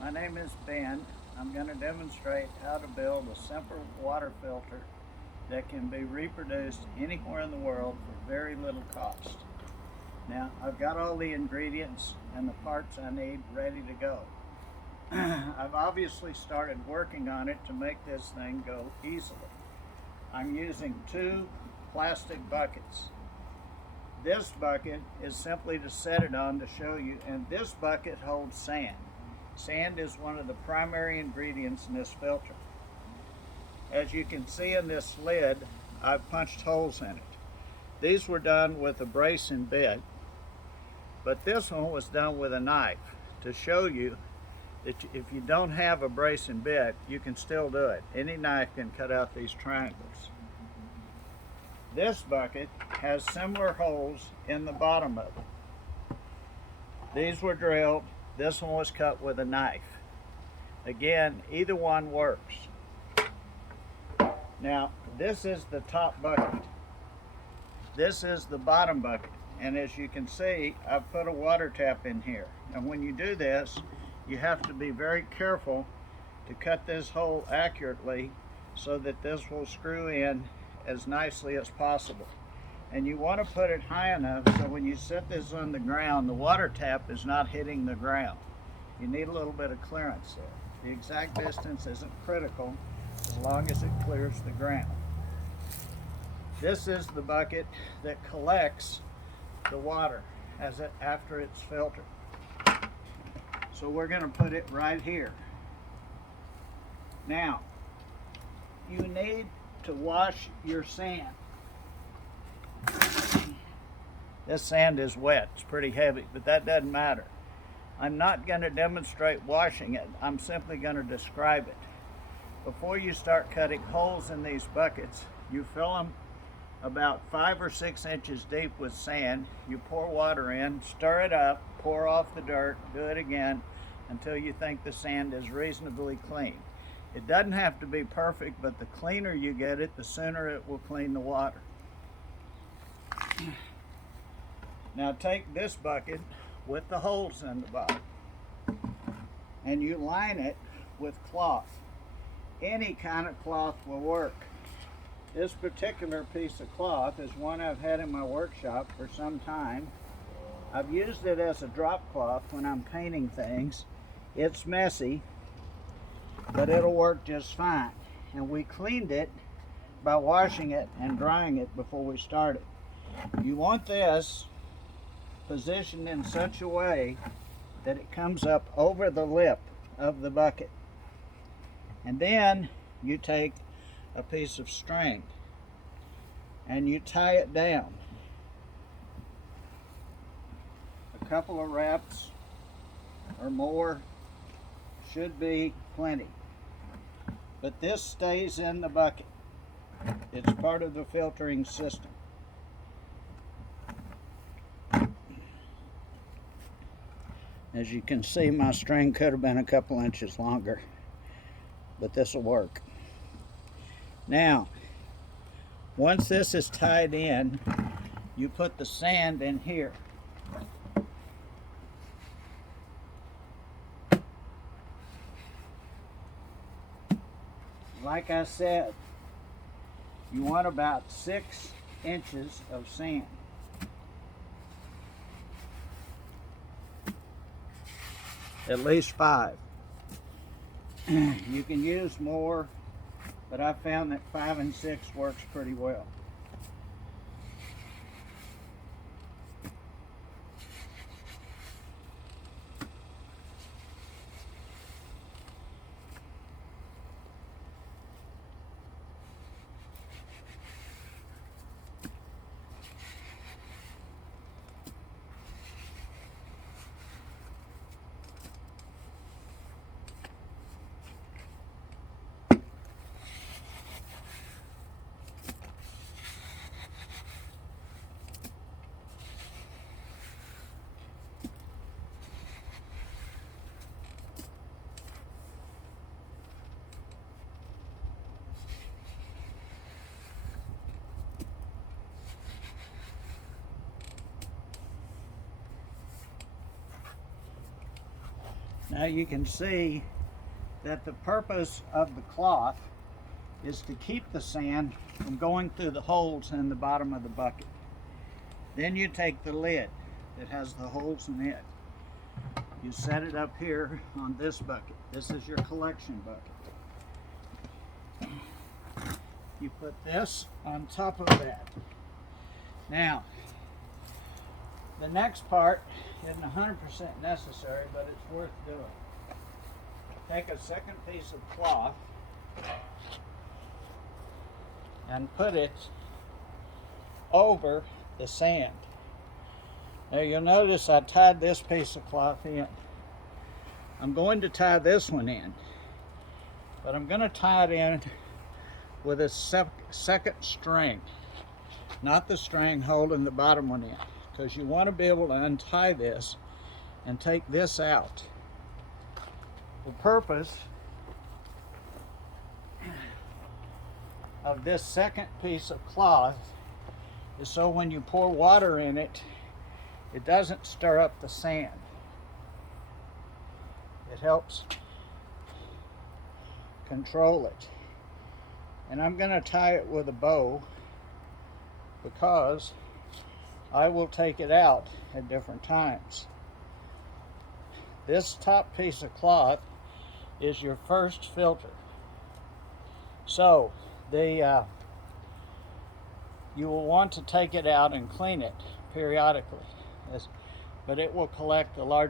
My name is Ben. I'm going to demonstrate how to build a simple water filter that can be reproduced anywhere in the world for very little cost. Now, I've got all the ingredients and the parts I need ready to go. I've obviously started working on it to make this thing go easily. I'm using 2 plastic buckets. This bucket is simply to set it on to show you, and this bucket holds sand. Sand is one of the primary ingredients in this filter. As you can see in this lid, I've punched holes in it. These were done with a brace and bit, but this one was done with a knife to show you that if you don't have a brace and bit, you can still do it. Any knife can cut out these triangles. This bucket has similar holes in the bottom of it. These were drilled. This one was cut with a knife. Again, either one works. Now, this is the top bucket. This is the bottom bucket. And as you can see, I've put a water tap in here. And when you do this, you have to be very careful to cut this hole accurately so that this will screw in as nicely as possible. And you want to put it high enough so when you set this on the ground, the water tap is not hitting the ground. You need a little bit of clearance there. The exact distance isn't critical as long as it clears the ground. This is the bucket that collects the water after it's filtered. So we're going to put it right here. Now, you need to wash your sand. This sand is wet, it's pretty heavy, but that doesn't matter. I'm not going to demonstrate washing it, I'm simply going to describe it. Before you start cutting holes in these buckets, you fill them about 5 or 6 inches deep with sand. You pour water in, stir it up, pour off the dirt, do it again until you think the sand is reasonably clean. It doesn't have to be perfect, but the cleaner you get it, the sooner it will clean the water. Now take this bucket with the holes in the bottom and you line it with cloth. Any kind of cloth will work. This particular piece of cloth is one I've had in my workshop for some time. I've used it as a drop cloth when I'm painting things. It's messy, but it'll work just fine. And we cleaned it by washing it and drying it before we started. You want this positioned in such a way that it comes up over the lip of the bucket. And then you take a piece of string and you tie it down. A couple of wraps or more should be plenty. But this stays in the bucket. It's part of the filtering system. As you can see, my string could have been a couple inches longer, but this will work. Now, once this is tied in, you put the sand in here. Like I said, you want about 6 inches of sand. At least 5. You can use more, but I found that 5 and 6 works pretty well. Now you can see that the purpose of the cloth is to keep the sand from going through the holes in the bottom of the bucket. Then you take the lid that has the holes in it. You set it up here on this bucket. This is your collection bucket. You put this on top of that. Now, the next part isn't 100% necessary, but it's worth doing. Take a second piece of cloth and put it over the sand. Now you'll notice I tied this piece of cloth in. I'm going to tie this one in, but I'm going to tie it in with a second string, not the string holding the bottom one in, because you want to be able to untie this and take this out. The purpose of this second piece of cloth is so when you pour water in it, it doesn't stir up the sand. It helps control it. And I'm going to tie it with a bow because I will take it out at different times. This top piece of cloth is your first filter. So you will want to take it out and clean it periodically, but it will collect a large